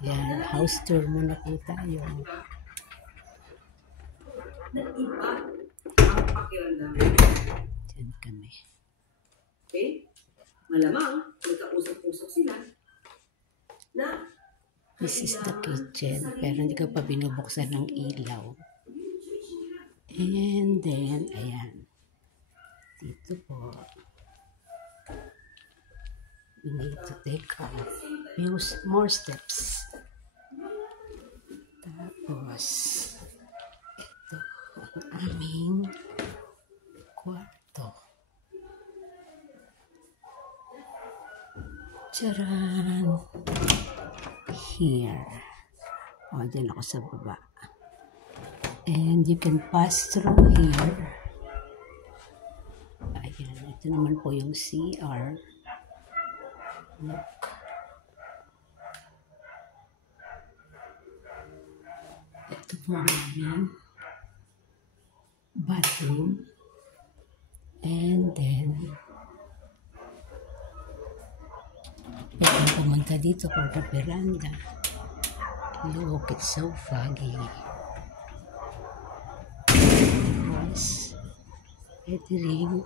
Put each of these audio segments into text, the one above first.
Yan, house tour muna po tayo. Diyan kami. Okay? Malamang, magkausap-usap sila na This is the kitchen, pero hindi ko pa binubuksan ng ilaw. And then, ayan. Dito po. We need to take more steps. Tapos, ito ang aming kwarto. Charan! Here. O, dyan ako sa baba. And you can pass through here. Ayan, ito naman po yung CR. Look. Ito po ang aming bathroom. And then, pwede pumunta dito for the veranda. Look, it's so foggy. Tapos, pwede rin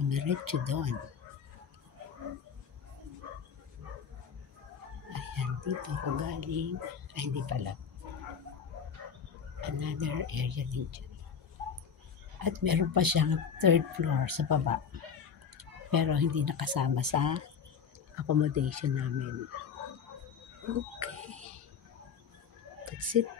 dumiretso doon. Ayan, dito ako galing. Ay, hindi pala. Another area din dyan. At meron pa siyang third floor sa baba. Pero hindi nakasama sa accommodation namin. Okay. That's it.